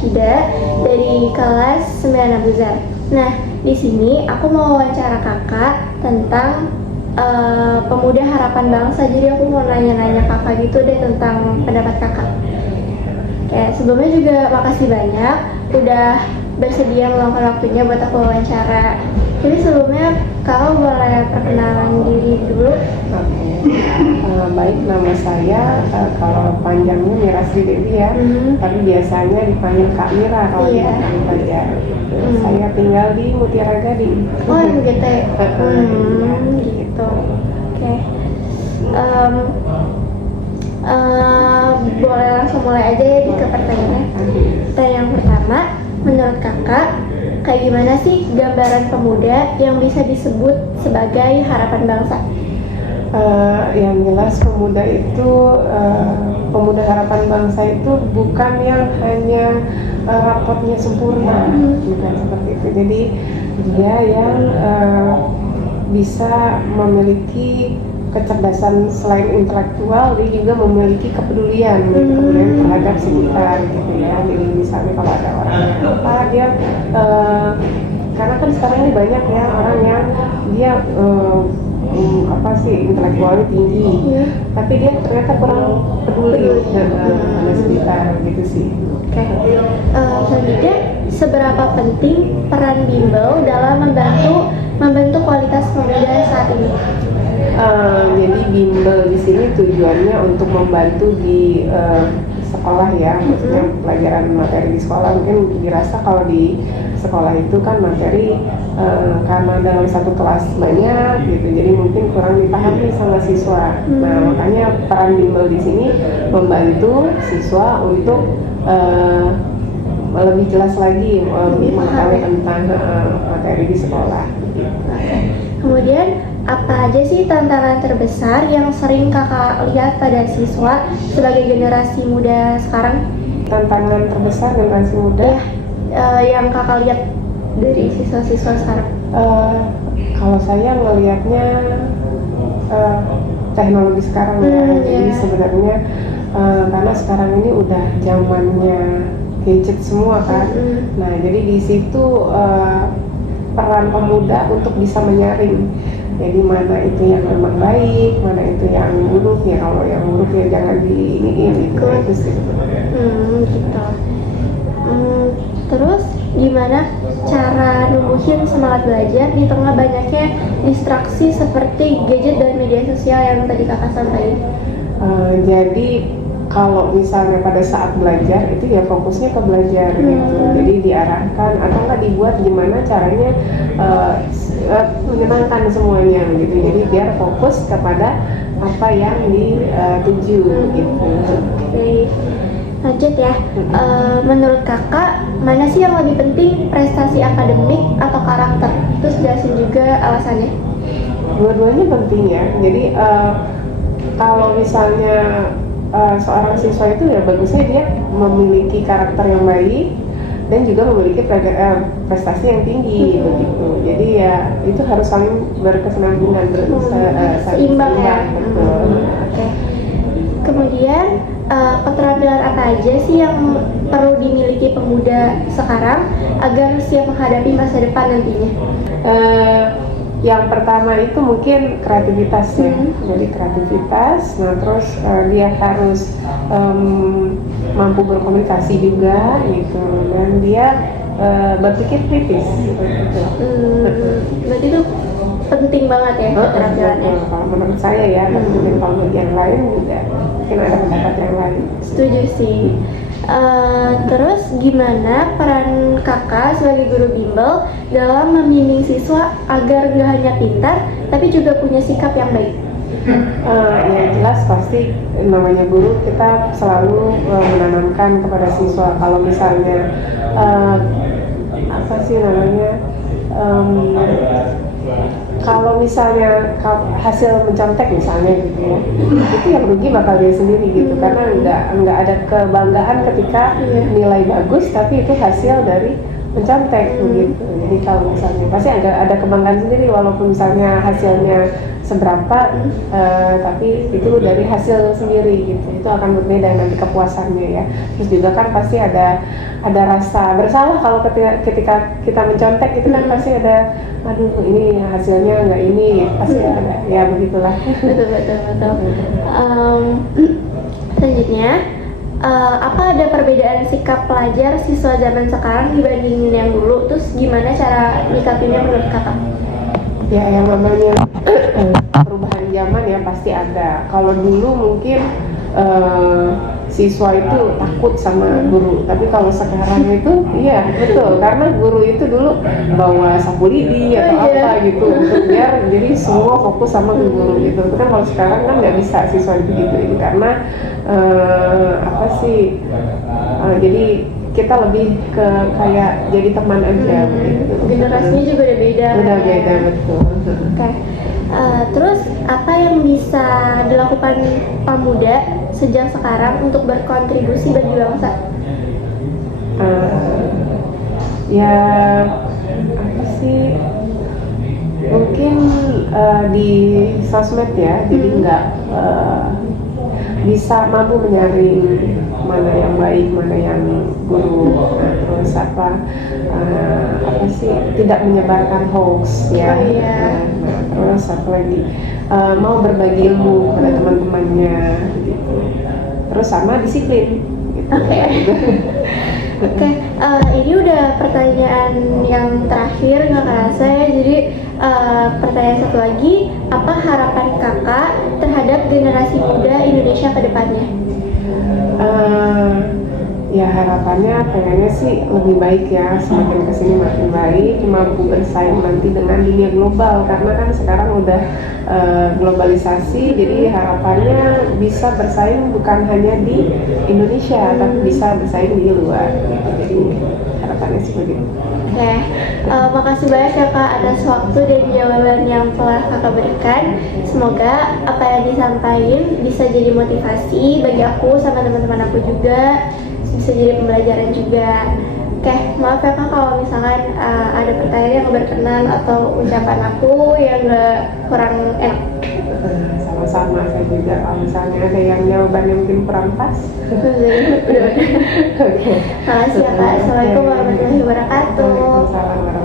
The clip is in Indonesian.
Wahida dari kelas 9 Abuzar. Nah, di sini aku mau wawancara kakak tentang pemuda harapan bangsa. Jadi aku mau nanya-nanya kakak gitu deh tentang pendapat kakak. Oke, sebelumnya juga makasih banyak udah bersedia meluangkan waktunya buat aku wawancara. Jadi sebelumnya kakak boleh perkenalan diri dulu? Oke. Baik, nama saya kalau panjangnya Mirasri Dewi ya, tapi biasanya dipanggil Kak Mira kalau di belakang saja. Saya tinggal di Mutiara Gading. Oh, yang gitu ya? Gitu. Oke. Boleh langsung mulai aja ya ke pertanyaannya. Pertanyaan yang pertama, menurut kakak, kayak gimana sih gambaran pemuda yang bisa disebut sebagai harapan bangsa? Yang jelas pemuda harapan bangsa itu bukan yang hanya rapotnya sempurna, bukan seperti itu. Jadi dia yang bisa memiliki kecerdasan selain intelektual, dia juga memiliki kepedulian terhadap sekitar gitu ya. Jadi misalnya kalau ada orang yang apa dia karena kan sekarang ini banyak ya orang yang dia intelektualnya tinggi, tapi dia ternyata kurang peduli dengan sekitar gitu sih. Oke. Selanjutnya, seberapa penting peran bimbel dalam membantu kualitas pemuda saat ini? Jadi bimbel di sini tujuannya untuk membantu di sekolah ya, maksudnya pelajaran materi di sekolah. Mungkin dirasa kalau di sekolah itu kan materi karena dalam satu kelas banyak gitu, jadi mungkin kurang dipahami sama siswa. Nah, makanya peran bimbel di sini membantu siswa untuk lebih jelas lagi mengetahui tentang materi di sekolah. Kemudian, apa aja sih tantangan terbesar yang sering kakak lihat pada siswa sebagai generasi muda sekarang? Tantangan terbesar generasi muda? Yang kakak lihat dari siswa-siswa sekarang? Kalau saya ngelihatnya teknologi sekarang ya. Jadi sebenarnya karena sekarang ini udah zamannya gadget semua kan. Nah, jadi di situ peran pemuda untuk bisa menyaring. Jadi mana itu yang memang baik, mana itu yang buruk ya. Kalau yang buruk ya jangan diiniin gitu. Itu sih. Gitu. Terus gimana cara numbuhin semangat belajar di tengah banyaknya distraksi seperti gadget dan media sosial yang tadi kakak sampaikan? Jadi kalau misalnya pada saat belajar itu ya fokusnya ke belajar gitu. Jadi diarahkan atau nggak dibuat gimana caranya menyenangkan semuanya gitu. Jadi biar fokus kepada apa yang dituju gitu. Oke. Lanjut ya, menurut kakak mana sih yang lebih penting, prestasi akademik atau karakter? Terus jelasin juga alasannya. Dua-duanya penting ya. Jadi kalau misalnya seorang siswa itu ya bagusnya dia memiliki karakter yang baik dan juga memiliki prestasi yang tinggi begitu. Jadi ya itu harus saling berkesinambungan, seimbang ya. Betul. Oke. Kemudian keterampilan apa aja sih yang perlu dimiliki pemuda sekarang agar siap menghadapi masa depan nantinya? Yang pertama itu mungkin kreativitas ya. Jadi kreativitas, nah terus dia harus mampu berkomunikasi juga gitu, dan dia berpikir kritis gitu. Berarti itu penting banget ya keterampilannya. Kalau menurut saya ya, tapi mungkin kalau bagi yang lain juga mungkin ada pendapat yang lain. Setuju sih. Terus gimana peran kakak sebagai guru bimbel dalam membimbing siswa agar nggak hanya pintar tapi juga punya sikap yang baik? Yang jelas pasti namanya guru kita selalu menanamkan kepada siswa kalau misalnya kalau misalnya hasil mencontek misalnya gitu ya, itu yang rugi bakal dia sendiri gitu, karena nggak ada kebanggaan ketika nilai bagus tapi itu hasil dari mencontek begitu. Jadi kalau misalnya pasti ada kebanggaan sendiri walaupun misalnya hasilnya seberapa, tapi itu dari hasil sendiri gitu, itu akan berbeda nanti kepuasannya ya. Terus juga kan pasti ada rasa bersalah kalau ketika kita mencontek itu kan pasti ada, aduh ini hasilnya nggak ini, pasti ada ya begitulah. Betul. Selanjutnya, apa ada perbedaan sikap pelajar siswa zaman sekarang dibandingin yang dulu? Terus gimana cara nyikapinnya menurut kakak? Ya yang namanya perubahan zaman ya pasti ada. Kalau dulu mungkin siswa itu takut sama guru, tapi kalau sekarang itu iya betul, karena guru itu dulu bawa sapu lidi atau apa gitu untuk biar jadi semua fokus sama guru gitu. Itu kan kalau sekarang kan nggak bisa siswa itu gitu, karena apa sih, jadi kita lebih ke kayak jadi teman aja gitu. Generasinya juga udah beda. Udah beda betul. Oke. Terus apa yang bisa dilakukan pemuda sejak sekarang untuk berkontribusi bagi bangsa? Ya apa sih? Mungkin di sosmed ya, jadi nggak bisa mampu menyaring mana yang baik, mana yang buruk. Nah, terus apa sih, tidak menyebarkan hoax ya. Nah, terus apa lagi, mau berbagi ilmu kepada teman-temannya gitu. Terus sama disiplin gitu. Oke, ini udah pertanyaan yang terakhir nggak kerasa ya. Jadi pertanyaan satu lagi, apa harapan kakak terhadap generasi muda Indonesia ke depannya? Ya harapannya pengennya sih lebih baik ya, semakin kesini makin baik, mampu bersaing nanti dengan dunia global, karena kan sekarang udah globalisasi, jadi harapannya bisa bersaing bukan hanya di Indonesia tapi bisa bersaing di luar gitu. Jadi harapannya sih begitu. Oke, makasih banyak ya Kak atas waktu dan jawaban yang telah kakak berikan. Semoga apa yang disampaikan bisa jadi motivasi bagi aku sama teman-teman aku juga, bisa jadi pembelajaran juga. Oke, maaf ya Kak kalau misalkan ada pertanyaan yang berkenan atau ucapan aku yang kurang enak. Sama-sama, saya juga kalau misalnya ada yang jawabannya mungkin kurang pas. Oke. Makasih ya Kak. Assalamualaikum warahmatullahi wabarakatuh. Waalaikumsalam warahmatullahi wabarakatuh.